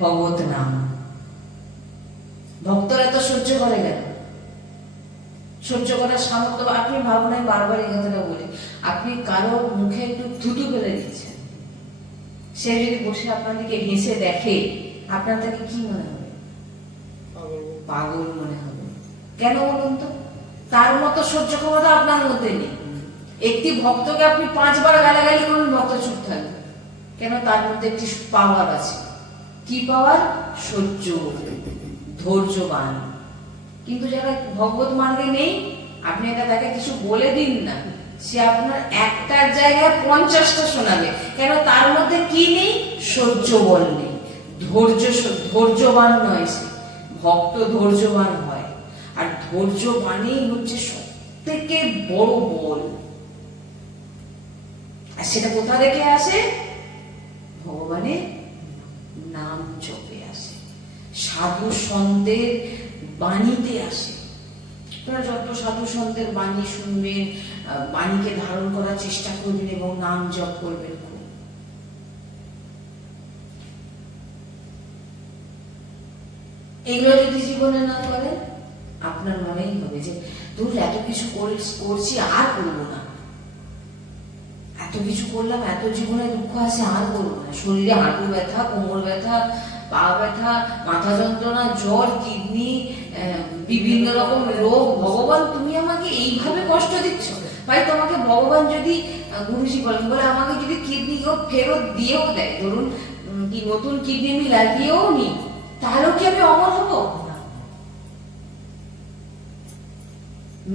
ভগবত নাম। ভক্তরা তো সহ্য করে গেল, সহ্য করার সামর্থ্য। আপনি ভাবুন, আমি বারবার এই কথাটা বলি, আপনি কারো মুখে একটু থুতু ফেলে দিচ্ছেন, সে যদি বসে আপনার দিকে হেসে দেখে, আপনার তাকে কি মনে হবে? পাগল মনে হবে। কেন বলুন তো? তার মতো সহ্য ক্ষমতা আপনার মধ্যে নেই। একটি ভক্তকে আপনি 5 বার গালাগালি করুন, ভক্ত চুপ থাকবে। কেন? তার মধ্যে একটি পাওয়ার আছে। কি পাওয়ার? সহ্য, ধৈর্যবান। কিন্তু যারা ভগবত মার্গে নেই, আপনি এটা তাকে কিছু বলে দিন না, সে আপনার একটার জায়গায় 50টা শোনাবে। কেন? তার মধ্যে কি নেই? সহ্য বল নেই, ধৈর্যবান নয় সে। ভক্ত ধৈর্যবান হয়, আর ধৈর্যবানই হচ্ছে সব থেকে বড় বল। আর সেটা কোথা থেকে আসে? ভগবানের নাম জপে আসে, সাধু সন্তের বাণীতে আসে। আপনারা যত সাধু সন্তের বাণী শুনবেন, বাণীকে ধারণ করার চেষ্টা করবেন এবং নাম জপ করবেন, এগুলো যদি জীবনে না করেন, আপনার মনেই হবে যে তুই এত কিছু করছি, আর করবো না, এত কিছু করলাম, এত জীবনে দুঃখ আছে, আর করবো না। শরীরে হাঁটু ব্যথা, কোমর ব্যথা, পা ব্যথা, মাথা যন্ত্রণা, জ্বর, কিডনি, বিভিন্ন রকম রোগ। ভগবান তুমি আমাকে এইভাবে কষ্ট দিচ্ছ? ভাই, তোমাকে ভগবান যদি, গুরুজি বলেন, বলে আমাকে যদি কিডনি ফেরত দিয়েও দেয়, ধরুন কি নতুন কিডনি আমি লাগিয়েও নি, তাহলেও কি আমি অমর হব?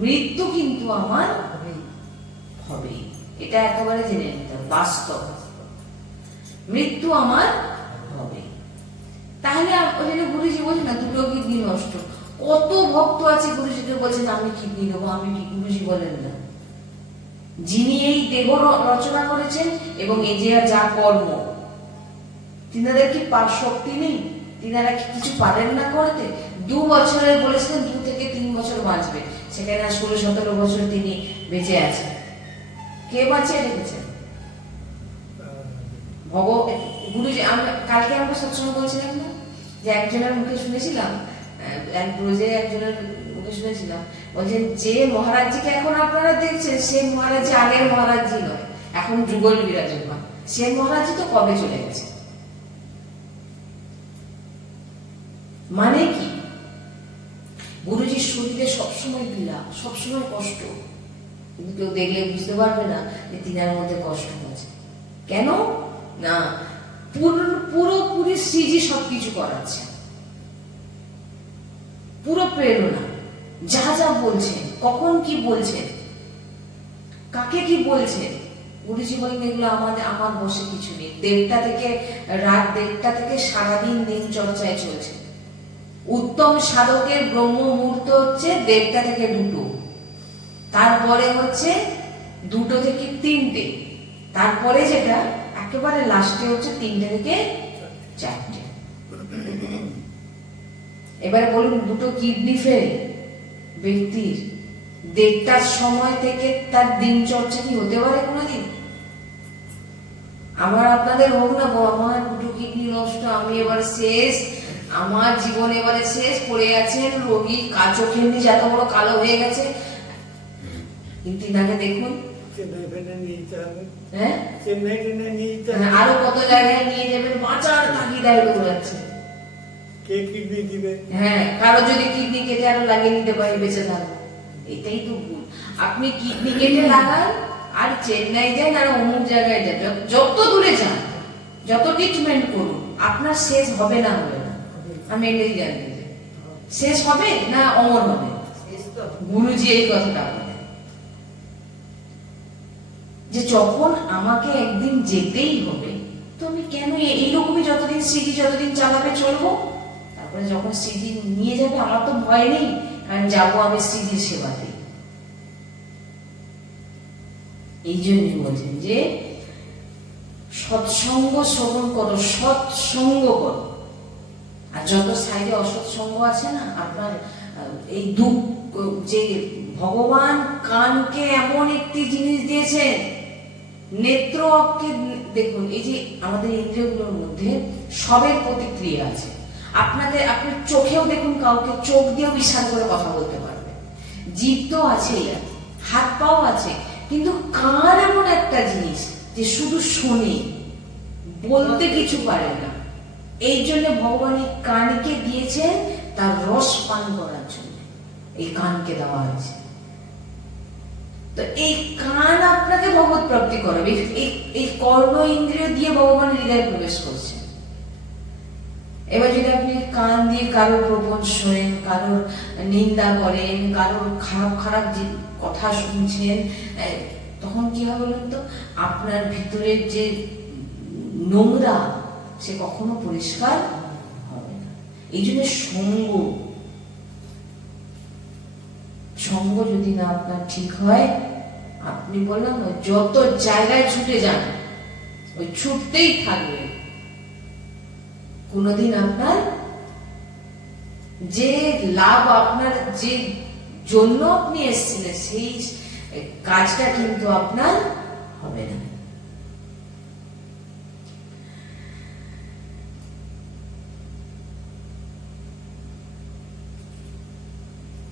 মৃত্যু কিন্তু আমার হবে, এটা একেবারে জেনে নিতে হবে, বাস্তব। মৃত্যু আমার হবে। তাহলে ওই জন্য গুরুজি বলছেন না, দুটো কিডনি নষ্ট। কত ভক্ত আছে গুরুজিকে বলছেন আমি কিডনি দেবো, আমি কি? গুরুজি বলেন না, যিনি এই দেহ রচনা করেছেন এবং এই যে যা কর্ম, তিনাদের কি পাপ শক্তি নেই? তিনারা কি কিছু পারেন না করতে? 2 বছরের বলেছিলেন 2 থেকে 3 বছর বাঁচবে, সেখানে 16-17 বছর তিনি বেঁচে আছেন। কে বাঁচিয়ে রেখেছেন? গুরুজি। কালকে আমরা সৎসঙ্গ বলছিলাম না, যে একজনের মুখে শুনেছিলাম, রোজে একজনের মুখে শুনেছিলাম, বলছেন যে মহারাজজিকে এখন আপনারা দেখছেন, সে মহারাজ আগের মহারাজজি নয়, এখন যুগল বিরাজমান। সে মহারাজজি তো কবে চলে গেছে। মানে কি? গুরুজির শরীরে সবসময় পীড়া, সবসময় কষ্ট, কিন্তু কেউ দেখলে বুঝতে পারবে না যে তিনার মধ্যে কষ্ট আছে। কেন না? পুরোপুরি শ্রীজি সবকিছু করাচ্ছে, পুরো প্রেরণা, যা যা বলছেন, কখন কি বলছেন, কাকে কি বলছেন, গুরুজি বলেন এগুলো আমার বসে কিছু নেই। রাত 1:30 থেকে সারাদিন দিন চর্চায় চলছে। উত্তম সাধকের ব্রহ্ম মুহূর্ত হচ্ছে 1:30 থেকে 2, তারপরে হচ্ছে 2 থেকে 3টে, তারপরে যেটা একেবারে লাস্টে হচ্ছে 3টে থেকে 4টে। এবারে বলুন, 2টো কিডনি ফেল ব্যক্তির 1:30টার সময় থেকে তার দিন চর্চা কি হতে পারে কোনোদিন? আমার আপনাদের হোক না, আমার 2টো কিডনি নষ্ট, আমি এবার শেষ, আমার জীবন এবারে শেষ, পড়ে আছেন রোগী, চোখের নিচে এত বড় কালো হয়ে গেছে, কিন্তু তিনাকে দেখুন, আরো কত জায়গায় নিয়ে যাবেন, বাঁচার তাগিদায় দৌড়াচ্ছে। কে কিডনি দিবে? হ্যাঁ, কারো যদি কিডনি কেটে আরো লাগিয়ে নিতে পারি, বেঁচে থাকবো। এটাই তো ভুল। আপনি কিডনি কেটে লাগান, আর চেন্নাই যান, আর অমুক জায়গায় যান, যত দূরে যান, যত ট্রিটমেন্ট করুন, আপনার শেষ হবে না, হবে না। আমি এটাই জানতে চাই, শেষ হবে না অমর হবে? গুরুজি এই কথাটা বলেন, যে যখন আমাকে একদিন যেতেই হবে, তো আমি কেন এইরকমই যতদিন শ্রীজি যতদিন চালাবে চলবো। তারপরে যখন শ্রীজি নিয়ে যাবে, আমার তো ভয় নেই, কারণ যাবো আমি শ্রীজির সেবাতে। এই জন্যই বলছেন যে সৎসঙ্গ শ্রবণ করো, সৎসঙ্গ করো। আর যত সাইডে অসৎসঙ্গ আছে না, আপনার এই দুঃখ, যে ভগবান কানকে এমন একটি জিনিস দিয়েছেন, নেত্র অক্ষে দেখুন, এই যে আমাদের ইন্দ্রিয়গুলোর মধ্যে সবের প্রতিক্রিয়া আছে। আপনাদের আপনি চোখেও দেখুন, কাউকে চোখ দিয়েও ইশারা করে কথা বলতে পারবে, জিভ তো আছেই, হাত পাও আছে, কিন্তু কান এমন একটা জিনিস যে শুধু শোনে, বলতে কিছু পারে না। এই জন্য ভগবান এই কানকে দিয়েছেন তার রস পান করার জন্য, এই কানকে দেওয়া হয়েছে। তো এই কান আপনাকে ভগবত প্রাপ্তি করাবে, এই কর্ণ ইন্দ্রিয় দিয়ে ভগবান হৃদয়ে প্রবেশ করছে। এবার যদি আপনি কান দিয়ে কারোর প্রবঞ্চ শোনেন, কারোর নিন্দা করেন, কারোর খারাপ খারাপ যে কথা শুনছেন, তখন কি হবে বলুন তো, আপনার ভিতরের যে নোংরা সে কখনো পরিষ্কার হবে না। এই জন্য সঙ্গ যদি না আপনার ঠিক হয়, আপনি বললাম যত জায়গায় ছুটে যান, ওই ছুটতেই থাকবে, কোনদিন আপনার যে লাভ, আপনার যে জন্য আপনি এসেছিলেন সেই কাজটা কিন্তু আপনার হবে না।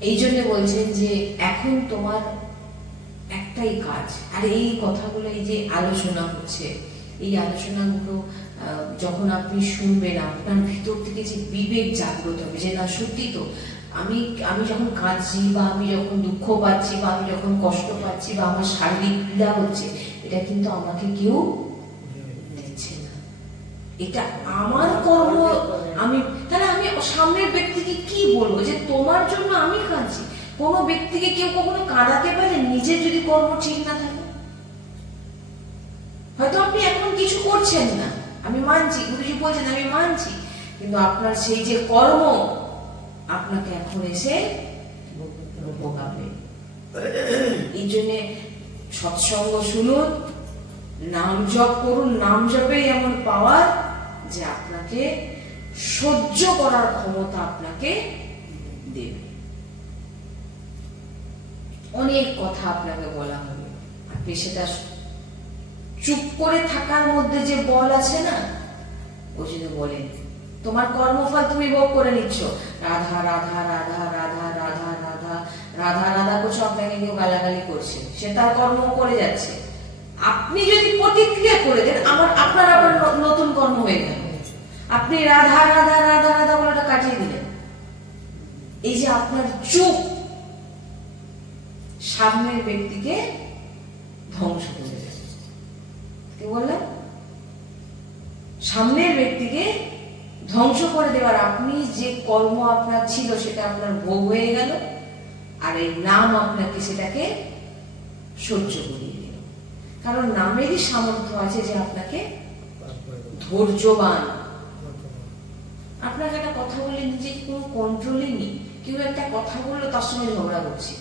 এই জন্য বলছেন যে এখন তোমার একটাই কাজ, আর এই কথাগুলো, এই যে আলোচনা হচ্ছে, এই আলোচনাগুলো যখন আপনি শুনবেন, আপনার ভিতর থেকে যে বিবেক জাগ্রত হবে যে না সত্যি তো, আমি যখন কাঁদছি, বা আমি যখন দুঃখ পাচ্ছি, বা আমি যখন কষ্ট পাচ্ছি, বা আমার শারীরিক পীড়া হচ্ছে, এটা কিন্তু আমাকে কেউ দিচ্ছে না, এটা আমার কর্ম। তাহলে আমি সামনের ব্যক্তিকে কি বলবো যে তোমার জন্য আমি কাঁদছি? কোনো ব্যক্তিকে কেউ কখনো কাঁদাতে পারে নিজের যদি কর্ম ঠিক না থাকে? হয়তো আপনি এখন কিছু করছেন না, আমি মানছি, গুরুজি বলছেন আমি মানছি, কিন্তু আপনার সেই যে কর্ম আপনাকে এখন এসে ভোগাবে। এই জন্যে সৎসঙ্গ শুনুন, নাম জপ করুন, নাম জপেই এমন পাওয়ার যে আপনাকে সহ্য করার ক্ষমতা আপনাকে দেবে। অনেক কথা আপনাকে বলা হবে, আপনি সেটা চুপ করে থাকার মধ্যে যে বল আছে না, ওই জন্য বলেন তোমার কর্মফল তুমি ভোগ করে নিচ্ছ, রাধা রাধা রাধা রাধা রাধা রাধা রাধা রাধা করছো, আপনাকে কেউ গালাগালি করছে, সে তার কর্ম করে যাচ্ছে। আপনি যদি প্রতিক্রিয়া করে দেন, আপনার আবার নতুন কর্ম হয়ে গেল, আপনি রাধা রাধা রাধা রাধা বলাটা কাটিয়ে দিলেন। এই যে আপনার চুপ সামনের ব্যক্তিকে ধ্বংস করে দেবে। কি বললেন? সামনের ব্যক্তিকে ধ্বংস করে দেওয়ার, আপনি যে কর্ম আপনার ছিল সেটা আপনার ভোগ হয়ে গেল, আর এই নাম আপনাকে সেটাকে সহ্য করিয়ে দিল। কারণ নামেরই সামর্থ্য আছে যে আপনাকে ধৈর্যবান। আপনাকে একটা কথা বললে নিজের কোনো কন্ট্রোলই নেই, কেউ একটা কথা বললো তার সঙ্গে ঝগড়া করছে,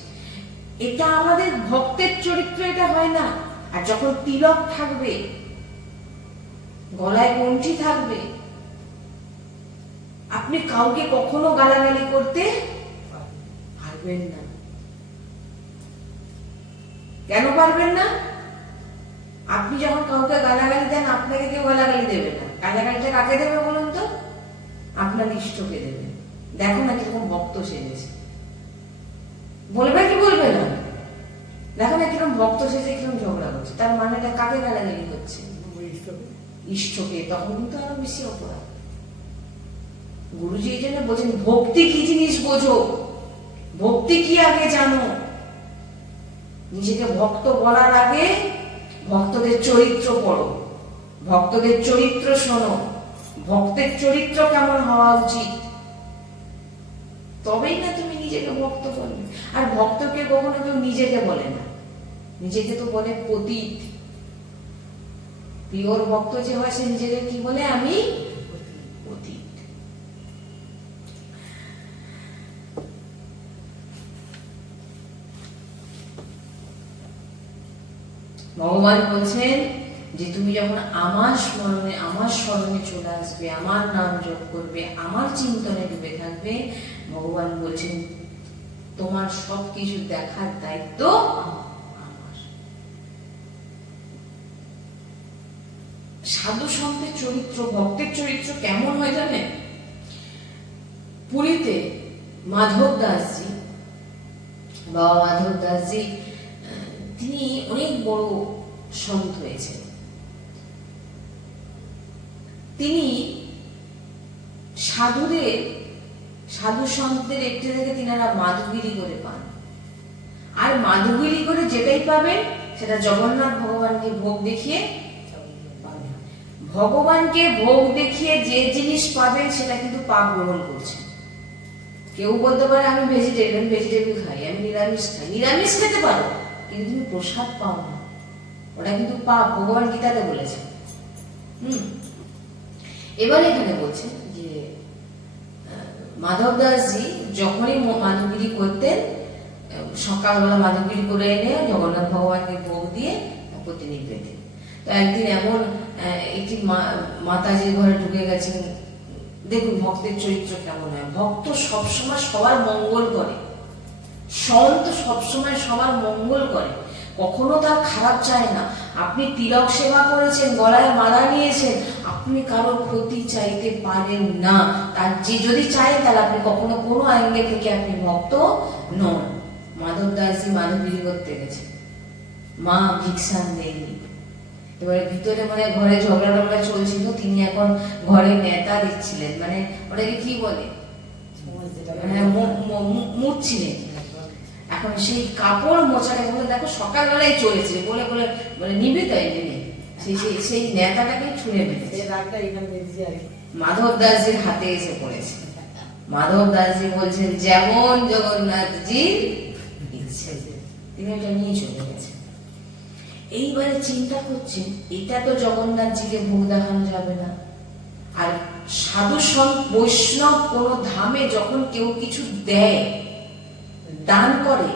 এটা আমাদের ভক্তের চরিত্র, এটা হয় না। আর যখন তিলক থাকবে, গলায় কণ্ঠি থাকবে, আপনি কাউকে কখনো গালাগালি করতে পারবেন না। কেন পারবেন না? আপনি যখন কাউকে গালাগালি দেন, আপনাকে কেউ গালাগালি দেবে না। গালাগালিটা কাকে দেবে বলুন তো? আপনার ইষ্টকে দেবে। দেখো না কিরকম ভক্ত সেজেছে, বলবে কি বলবে না? দেখো না কিরকম ভক্ত সেজে কিরকম ঝগড়া করছে, তার মানে কাকে গালাগালি করছে? ইষ্টকে। তখন কিন্তু আরো বেশি অপরাধ। গুরুজি এই জন্য বলছেন ভক্তি কি জিনিস বোঝো, ভক্তি কি আগে জানো। নিজেকে ভক্ত বলার আগে ভক্তদের চরিত্র পড়ো, ভক্তদের চরিত্র শোনো, ভক্তের চরিত্র কেমন হওয়া উচিত, তবেই না তুমি নিজেকে ভক্ত বলবে। আর ভক্তকে কখনো কেউ নিজেকে বলে না, নিজেকে তো বলে পতিত। পিওর ভক্ত যে হয় সে নিজেকে কি বলে? আমি পতিত। ভগবান বলছেন যে তুমি যখন আমার স্মরণে চলে আসবে, আমার নাম জপ করবে, আমার চিন্তনে ডুবে থাকবে, ভগবান বলছেন তোমার সবকিছু দেখার দায়িত্ব আমার। সাধু সন্তের চরিত্র, ভক্তের চরিত্র কেমন হয় জানেন? পুরীতে মাধব দাসজি, বাবা মাধব দাসজি, তিনি অনেক বড় সন্ত হয়েছেন। তিনি সাধু সন্তদের একটি থেকে তিনারা মাধুগিরি করে পান, আর মাধুগিরি করে যেটাই পাবেন সেটা জগন্নাথ ভগবানকে ভোগ দেখিয়ে পাবেন। ভগবানকে ভোগ দেখিয়ে যে জিনিস পাবেন সেটা কিন্তু পাপ গ্রহণ করছে। কেউ বলতে পারে আমি ভেজিটেবল খাই, আমি নিরামিষ খাই, নিরামিষ খেতে পারো, কিন্তু তুমি প্রসাদ পাও না, ওটা কিন্তু পাপ, ভগবান গীতাতে বলেছে। এবার এখানে বলছে যে মাধব দাসজি যখনই মাধবগিরি করতেন, সকালবেলা মাধবগিরি করে এনে জগন্নাথ ভগবানকে ভোগ দিয়ে প্রতিনিধি পেতেন। তো একদিন এমন একটি মাতাজির ঘরে ঢুকে গেছেন। দেখুন ভক্তের চরিত্র কেমন হয়। ভক্ত সবসময় সবার মঙ্গল করে, সন্ত সবসময় সবার মঙ্গল করে, কখনো তার খারাপ চায় না। আপনি তিলক সেবা করেছেন, গলায় মালা নিয়েছেন, আপনি কারোর ক্ষতি চাইতে পারেন না। তার যে যদি চায় তাহলে আপনি কখনো কোনো অ্যাঙ্গেল থেকে আপনি ভক্ত নন। মাধব দাসজি মাধবগিরি করতে গেছে, মা ভিক্ষান দেয়নি। এবারে ভিতরে মানে ঘরে ঝগড়া টগড়া চলছিল, তিনি এখন ঘরে নেতা দিচ্ছিলেন, মানে ওটাকে কি বলে, মুড়ছিলেন। এখন সেই কাপড় মোছাটা বলে দেখো সকালবেলায় চলেছে বলে বলে মানে নিবে তাই নেবে, সেই নেতাটাকে ছুঁড়ে ফেলেছে, মাধব দাসজির হাতে এসে পড়েছে। মাধব দাসজি বলছেন যেমন জগন্নাথজির ইচ্ছে, তিনি ওটা নিয়ে চলে গেছেন। এইবারে চিন্তা করছেন এটা তো জগন্নাথজিকে ভোগ দেখানো যাবে না। আর সাধু সন্ত বৈষ্ণব কোন ধামে যখন কেউ কিছু দেয়, দান করে,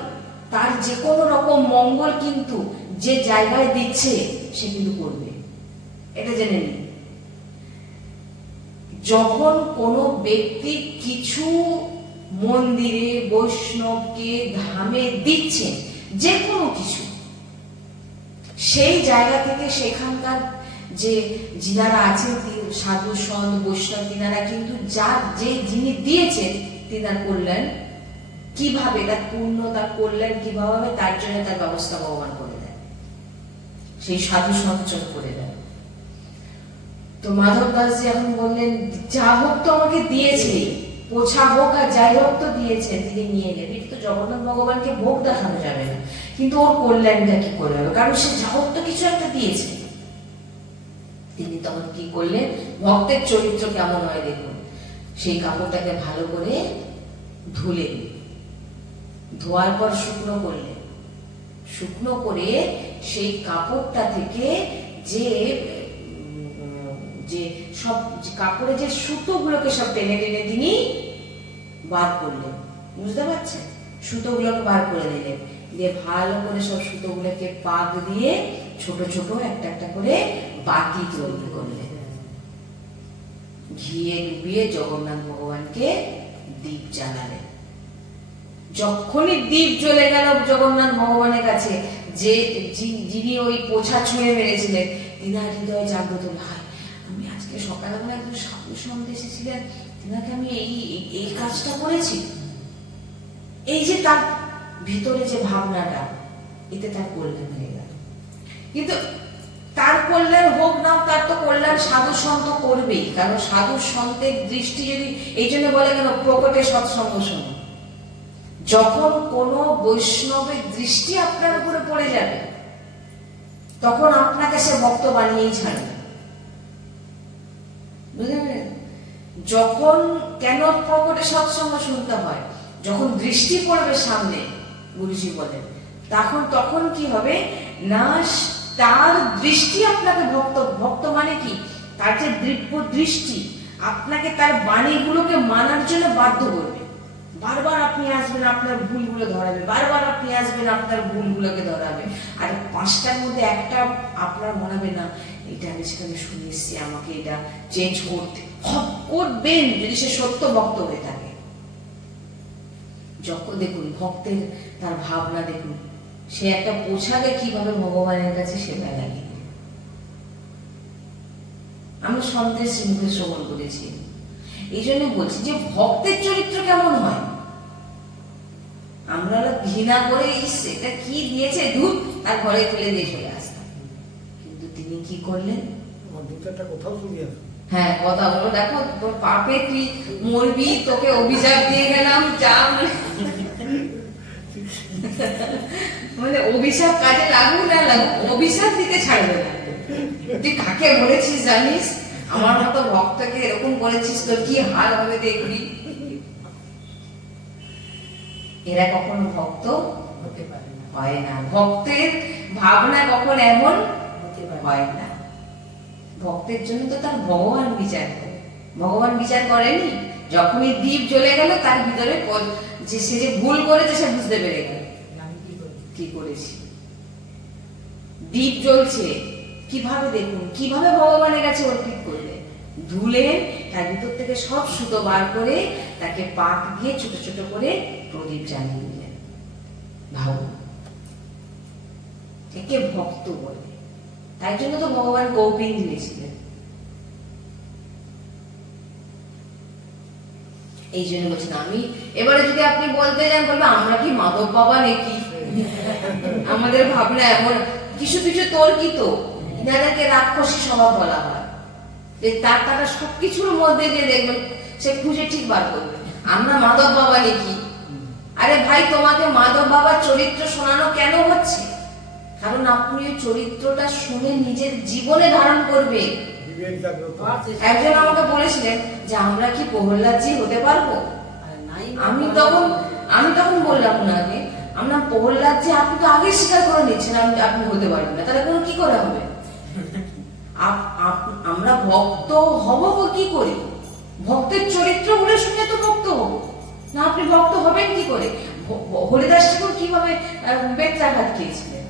তার যে কোনো রকম মঙ্গল কিন্তু যে জায়গায় দিচ্ছে সে কিন্তু করবে, এটা জেনে নিন। যখন কোনো ব্যক্তি কিছু মন্দিরে বৈষ্ণবকে ধামে দিচ্ছে যে কোনো কিছু, সেই জায়গা থেকে সেখানকার যে যিনারা আছেন সাধু সন্ত বৈষ্ণব, তিনারা কিন্তু যার যে যিনি দিয়েছেন তিনার কল্যাণ কিভাবে, তার পূর্ণ তার কল্যাণ কিভাবে হবে তার জন্য তার ব্যবস্থা ভগবান করে দেন, সেই সাধু সঞ্চয় করে দেন। তো মাধব দাসজি এখন বললেন যা হোক তো আমাকে দিয়েছে, পোছা হোক আর যাই হোক তো দিয়েছেন, তিনি নিয়ে নেবেন। তো জগন্নাথ ভগবানকে ভোগ দেখানো যাবে না, কিন্তু ওর কল্যাণটা কি করে হবে, কারণ সে যা হোক তো কিছু একটা দিয়েছে। তিনি তখন কি করলেন, ভক্তের চরিত্র কেমন হয় দেখুন, সেই কাপড়টাকে ভালো করে ধুলেন, ধোয়ার পর শুকনো করলেন, শুকনো করে সেই কাপড়টা থেকে যে সব কাপড়ে যে সুতোগুলোকে সব টেনে টেনে তিনি বার করলেন, বুঝতে পারছেন, সুতোগুলোকে বার করে দিলেন, দিয়ে ভালো করে সব সুতোগুলোকে পাক দিয়ে ছোট ছোট একটা একটা করে বাটি তৈরি করলেন, ঘিয়ে ডুবিয়ে জগন্নাথ ভগবানকে দীপ জ্বালালেন। যখনই দীপ জ্বলে গেল জগন্নাথ ভগবানের কাছে, যে যিনি ওই পোছা ছুঁয়ে মেরেছিলেন, তিনার হৃদয়ে জাগ্রত হল, হায় আমি আজকে সকালবেলা একজন সাধু সন্ত এসেছিলেন, তিনাকে আমি এই কাজটা করেছি। এই যে তার ভিতরে যে ভাবনাটা, এতে তার কল্যাণ হয়ে গেল। কিন্তু তার কল্যাণ হোক না, তার তো কল্যাণ সাধু সন্ত করবেই, কারণ সাধু সন্তের দৃষ্টি যদি, এই জন্য বলে কেন প্রকটে সৎসঙ্গ শোনো, যখন কোন বৈষ্ণবের দৃষ্টি আপনার উপরে পড়ে যাবে তখন আপনাকে সে ভক্ত বানিয়েই ছাড়বে, বুঝলেন? যখন কেন প্রকটে সৎসঙ্গ শুনতে হয়, যখন দৃষ্টি পড়বে সামনে, গুরুজি বলেন, তখন কি হবে না, তার দৃষ্টি আপনাকে ভক্ত মানে কি, তার যে দিব্য দৃষ্টি আপনাকে তার বাণীগুলোকে মানার জন্য বাধ্য করবে। বারবার আপনি আসবেন, আপনার ভুলগুলো ধরাবে, বারবার আপনি আসবেন, আপনার ভুলগুলোকে ধরাবে, আর পাঁচটার মধ্যে একটা আপনার মনে হবে না এটা আমি সেখানে শুনে এসেছি, আমাকে এটা চেঞ্জ করতে করবেন, যদি সে সত্য ভক্ত হয়ে থাকে। যখন দেখুন ভক্তের তার ভাবনা দেখুন, সে একটা পোশাকে কিভাবে ভগবানের কাছে সেবা লাগে, আমি সন্তের মুখে শ্রবণ করেছি। এই জন্য বলছি যে ভক্তের চরিত্র কেমন হয়। আমরা ঘৃণা করে এটা কি দিয়েছে দুধ তার ঘরে ফেলে দিয়ে চলে আসতাম, কিন্তু তিনি কি করলেন? আমার দু চারটা কোথাও শুনি আছে। হ্যাঁ, কথা হলো, দেখো তোর পাপে তুই মরবি, তোকে অভিশাপ দিয়ে গেলাম, যা মানে অভিশাপ কাজে লাগুক না লাগুক, অভিশাপ দিতে ছাড়বে না। তুই কাকে বলেছিস জানিস? আমার মতো ভক্তকে এরকম করেছিস, তোর কি হাল হবে দেখবি। এরা কখনো ভক্ত হতে পারে না, হয় না। ভক্তের ভাবনা কখন এমন হতে পারে না। হয় না। ভক্তের জন্য তো তার ভগবান বিচার করে। ভগবান বিচার করেনি, যখনই দীপ জ্বলে গেল তার ভিতরে যে সে যে ভুল করেছে সে বুঝতে পেরে গেল আমি কি করি? কি করেছি। দীপ জ্বলছে, কিভাবে দেখুন কিভাবে ভগবানের কাছে অর্পিত করলে, ধুলে তার ভিতর থেকে সব সুতো বার করে তাকে পাক দিয়ে ছোট ছোট করে প্রদীপ জ্বালিয়ে দিলেন। ভাবুন, একে ভক্ত বলে। তাই জন্য তো ভগবান কৌপিন দিয়েছিলেন। এই জন্য বলছেন আমি এবারে যদি আপনি বলতে যান, বলবে আমরা কি মাধব বাবা নাকি? আমাদের ভাবনা এমন কিছু কিছু তর্কিত, যাদেরকে রাক্ষসী স্বভাব বলা হয়, যে তারা সবকিছুর মধ্যে দিয়ে দেখবেন সে খুঁজে ঠিক বার করবে আমরা মাধব বাবা নাকি। আরে ভাই, তোমাকে মাধব বাবার চরিত্র শোনানো কেন হচ্ছে? কারণ আপনি ওই চরিত্রটা শুনে নিজের জীবনে ধারণ করবে। বিবেক জাগ্রত। একজন আমাকে বলেছিলেন যে আমরা কি প্রহ্লাদজি হতে পারবো? আর নাই আমি তখন বললাম ওনাকে, আমরা প্রহ্লাদজি, আপনি তো আগে স্বীকার করে নিচ্ছেন আপনি হতে পারবেন না, তাহলে কোনো কি করে হবে? আমরা ভক্ত হব কি করে? ভক্তের চরিত্র গুলো শুনে তো ভক্ত হব না। আপনি ভক্ত হবেন কি করে? হরিদাস ঠাকুর কিভাবে বেত্রাঘাত খেয়েছিলেন,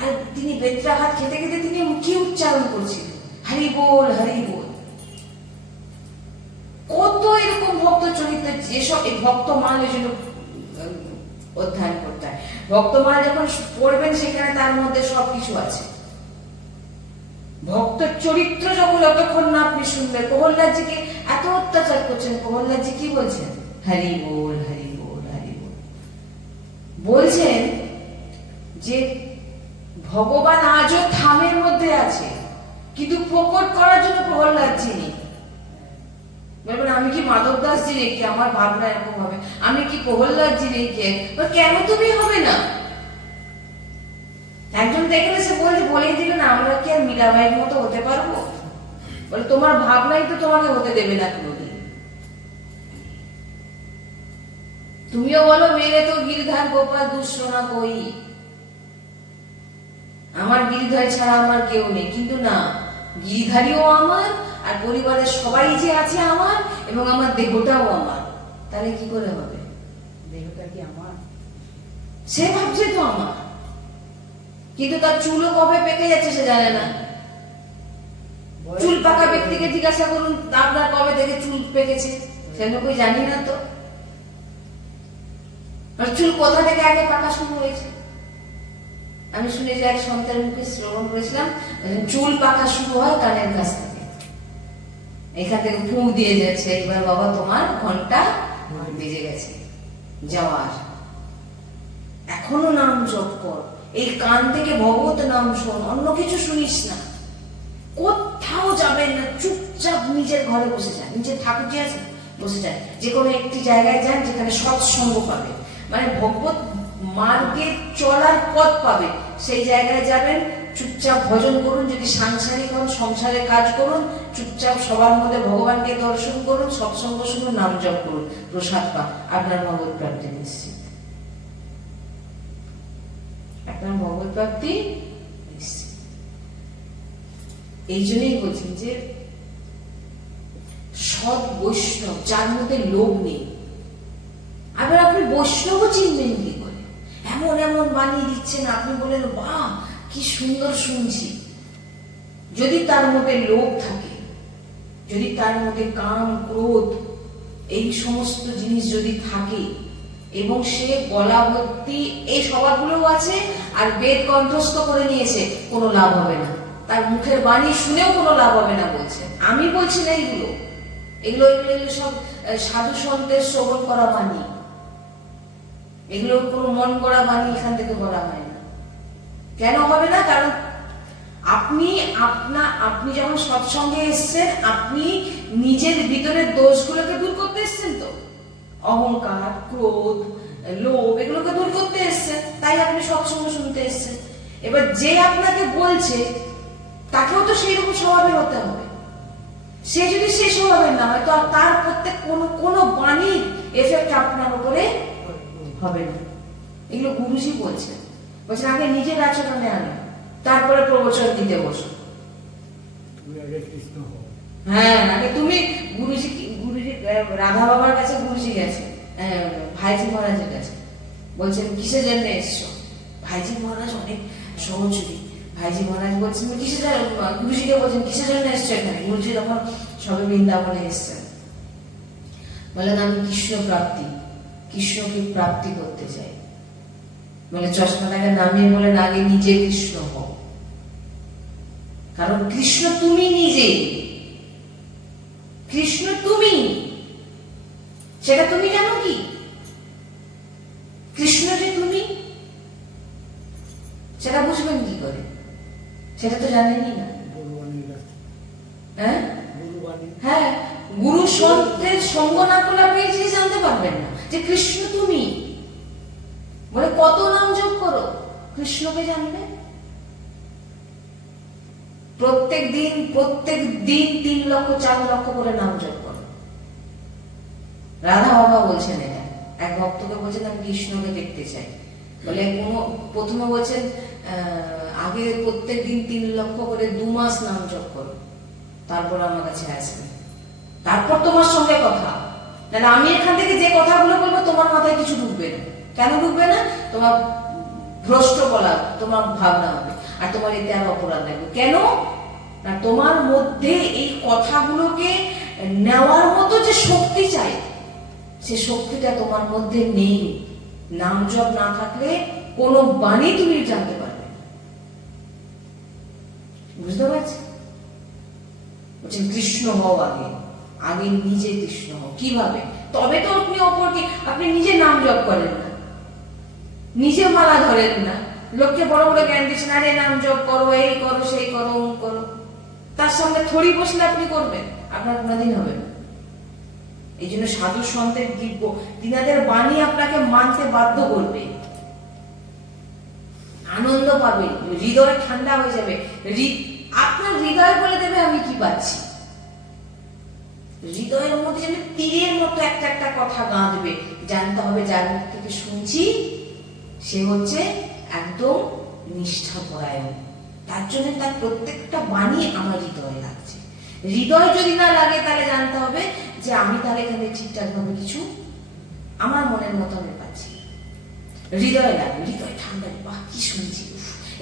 আর তিনি বেত্রাঘাত খেতে খেতে তিনি কি উচ্চারণ করছিলেন, হরি বল হরি বল। কত এরকম ভক্ত চরিত্র, যেসব এই ভক্তমাল এই জন্য অধ্যয়ন করতে হয়। ভক্তমাল যখন পড়বেন সেখানে তার মধ্যে সবকিছু আছে। ভক্ত চরিত্র যতক্ষণ না আপনি শুনবেন, প্রহ্লাদজিকে এত অত্যাচার করছেন, প্রহ্লাদজি কি বলছেন? হরি বল হরি বল হরি বল। বলছেন যে ভগবান আজও থামের মধ্যে আছে, কিন্তু প্রকট করার জন্য প্রহ্লাদজি নেই। বলবেন আমি কি মাধব দাসজি নাকি? আমার ভাবনা এরকম হবে, আমি কি প্রহ্লাদজি নাকি? কেন তুমি হবে না? একজন দেখলে সে বলেই দিল না, আমরা কি আর মীরাবাইয়ের মতো হতে পারবো? বলে তোমার ভাবনাই তো তোমাকে হতে দেবে না কোনোদিন। তুমিও বলো মেরে তো গিরধার গোপাল দুঃশোনা কই, আমার গিরিধারী ছাড়া আমার কেউ নেই। কিন্তু না, গিরিধারীও আমার, আর পরিবারের সবাই যে আছে আমার, এবং আমার দেহটাও আমার। তাহলে কি করে হবে? দেহটা কি আমার? সে ভাবছে তো আমার, কিন্তু তার চুলও কবে পেকে যাচ্ছে সে জানে না। চুল পাকা ব্যক্তিকে জিজ্ঞাসা করুন আপনার কবে থেকে চুল পেকেছে, সেটা কই জানি না তো। আর চুল কোথা থেকে আগে পাকা শুরু হয়েছে? আমি শুনেছি এক সন্তানের মুখে শ্রবণ করেছিলাম, চুল পাকা শুরু হয় কানের কাছ থেকে, এখান থেকে ফু দিয়ে যাচ্ছে, এবার বাবা তোমার ঘন্টা বেজে গেছে যাওয়ার, এখনো নাম জপ কর, এই কান থেকে ভগবত নাম শোন, অন্য কিছু শুনিস না, কোথাও যাবেন না, চুপচাপ নিজের ঘরে বসে যান, নিজের ঠাকুর যে আছে বসে যান, যে কোনো একটি জায়গায় যান যেখানে সৎসঙ্গ পাবে, মানে ভগবত মার্গে চলার পথ পাবে, সেই জায়গায় যাবেন, চুপচাপ ভজন করুন, যদি সাংসারিক হন সংসারে কাজ করুন, চুপচাপ সবার মধ্যে ভগবানকে দর্শন করুন, সৎসঙ্গ শুনুন, নাম জপ করুন, প্রসাদ পান, আপনার ভগবত প্রাপ্তি নিশ্চিত। আপনার ভগবত প্রাপ্তি নিশ্চিত। এই জন্যই বলছেন যে সৎ বৈষ্ণব যার মধ্যে লোভ নেই। আবার আপনি বৈষ্ণব চিনবেন কি করে? এমন এমন বানিয়ে দিচ্ছেন, আপনি বলেন বাহ কি সুন্দর শুনছি। যদি তার মধ্যে লোভ থাকে, যদি তার মধ্যে কাম ক্রোধ এই সমস্ত জিনিস যদি থাকে, এবং সে গলা ভর্তি এই স্বভাবগুলোও আছে, আর বেদ কণ্ঠস্থ করে নিয়েছে, কোনো লাভ হবে না। তার মুখের বাণী শুনেও কোনো লাভ হবে না বলছেন। আমি বলছি না এগুলো, এগুলো এগুলো এগুলো সব সাধু সন্তের শ্রবণ করা বাণী, এগুলো কোনো মন গড়া বাণী এখান থেকে বলা হয় না। কেন হবে না? কারণ আপনি যখন সৎসঙ্গে এসছেন, আপনি নিজের ভিতরের দোষগুলোকে দূর করতে এসছেন, তো অহংকার, ক্রোধ, লোভ এগুলোকে দূর করতে এসছেন, তাই আপনি সৎসঙ্গ শুনতে এসছেন। এবার যে আপনাকে বলছে তাকেও তো সেই রকম স্বভাবের হতে হবে। সে যদি সেই স্বভাবের না হয়, তো তার প্রত্যেক কোনো বাণীর এফেক্ট আপনার উপরে হবে না। এগুলো গুরুজি বলছেন আগে নিজের আচরণে আনো, তারপরে প্রবচন দিতে বসো। তুমি আগে কৃষ্ণ হও। হ্যাঁ, আগে তুমি গুরুজি রাধা বাবার কাছে গুরুজি গেছে, ভাইজি মহারাজের কাছে, বলছেন কিসের জন্য এসছো? ভাইজি মহারাজ অনেক সহযোগী। ভাইজি মহারাজ বলছেন গুরুজিকে বলছেন কিসের জন্য এসছো এখানে? গুরুজি তখন সবে বৃন্দাবনে এসছেন, বলেন আমি কৃষ্ণকে প্রাপ্তি করতে চাই। বলে চশমাটাকে নামিয়ে বলেন আগে নিজে কৃষ্ণ হও, কারণ কৃষ্ণ তুমি নিজে, কৃষ্ণ তুমি, সেটা তুমি জানো কি? কৃষ্ণ যে তুমি, সেটা বুঝবেন কি করে? সেটা তো জানেনই না। হ্যাঁ, গুরু সন্তের সঙ্গ না করলে আপনি এই জিনিস জানতে পারবেন না যে কৃষ্ণ তুমি। বলে কত নাম জপ করো, কৃষ্ণকে জানবে। প্রত্যেক দিন 3 লক্ষ 4 লক্ষ করে নাম জপ করো। রাধা বাবা বলছেন এটা, এক ভক্তকে বলছেন আমি কৃষ্ণকে দেখতে চাই। বলে প্রথমে বলছেন আগে প্রত্যেক দিন 3 লক্ষ করে 2 মাস নাম জপ করো, তারপর আমার কাছে আসবে, তারপর তোমার সঙ্গে কথা। তাহলে আমি এখান থেকে যে কথাগুলো বলবো তোমার মাথায় কিছু ঢুকবে না। কেন ঢুকবে না? তোমার ভ্রষ্ট বলা তোমার ভাবনা হবে, আর তোমার এতে আর অপরাধ লাগবে। কেন না? তোমার মধ্যে এই কথাগুলোকে নেওয়ার মতো যে শক্তি চাই, সে শক্তিটা তোমার মধ্যে নেই। নাম জপ না থাকলে কোনো বাণী তুমি জানতে পারবে না। বুঝতে পারছি? বলছেন কৃষ্ণ হও আগে নিজে কৃষ্ণ হও। কিভাবে? তবে তো আপনি নিজে নাম জপ করেন না, নিজে মালা ধরেন না, লোককে বড় বড় জ্ঞান দিচ্ছেন, আরে নাম জপ করো, এই করো, সেই করো, করো। তার সঙ্গে থরি বসলে আপনি করবেন, আপনার কোনোদিন হবে না। এই জন্য সাধু সন্তের দিব্য তিনাদের বাণী আপনাকে মানতে বাধ্য করবে। আনন্দ পাবেন, হৃদয় ঠান্ডা হয়ে যাবে। আপনার হৃদয় বলে দেবে আমি কি পাচ্ছি। হৃদয়ের মধ্যে যেন তীরের মতো একটা কথা গাঁথবে। জানতে হবে যার মুখ থেকে শুনছি সে হচ্ছে একদম নিষ্ঠাপরায়ণ, তার জন্য তার প্রত্যেকটা বাণী আমার হৃদয়ে লাগছে। হৃদয় যদি না লাগে তাহলে জানতে হবে যে আমি তাহলে এখানে ঠিকঠাক ভাবে কিছু আমার মনের মতো আমি পাচ্ছি। হৃদয় লাগবে, হৃদয় ঠান্ডা, বাহ কি শুনছি,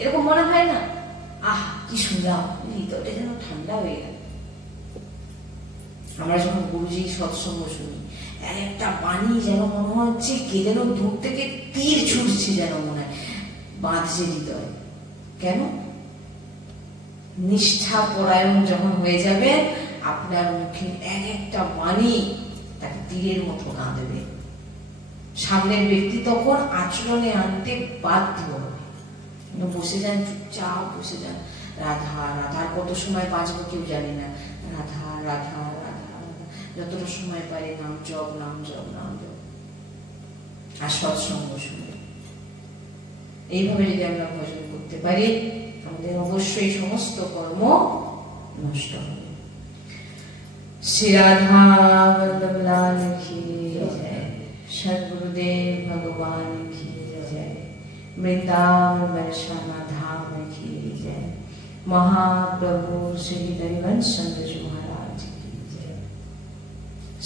এরকম মনে হয় না? আহ কি শুনলাম, হৃদয়টা যেন ঠান্ডা হয়ে গেল। আমরা যখন গুরুজির সৎসঙ্গ শুনি, একটা বাণী যেন মনে হচ্ছে কে যেন দূর থেকে তীর ছুটছে, যেন মনে হয় বাঁধছে হৃদয়। কেন? নিষ্ঠা পরায়ণ যখন হয়ে যাবে, আপনার মুখে একটা বাণী তাকে তীরের মতো গাঁথবে। সামনের ব্যক্তি তখন আচরণে আনতে বাধ্য হবে। বসে যান, চুপচাপ বসে যান। রাধা রাধার কত সময় বাঁচবো কেউ জানি না। রাধা রাধা রাধা, যতটা সময় পারে নাম জপ, নাম জপ, নাম জপ, আর সৎসঙ্গ শুনে। এইভাবে যদি আমরা ভজন করতে পারি, আমাদের অবশ্যই সমস্ত কর্ম নষ্ট হবে। শ্রী রাধা বল্লভ লাল কি জয়, সদ্গুরুদেব ভগবান কি জয়, वृंदावन बरसाना धाम की जय, महाप्रभु श्री हरिवंश चंद्र जी महाराज की जय।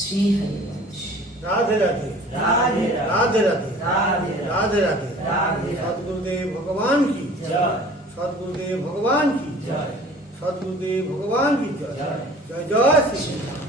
श्री हरिवंश। राधे राधे राधे राधे राधे राधे राधे राधे राधे। सद्गुरुदेव भगवान की जय, सद्गुरुदेव भगवान की जय, सद्गुरुदेव भगवान की जय। जय। जय जय श्री राम।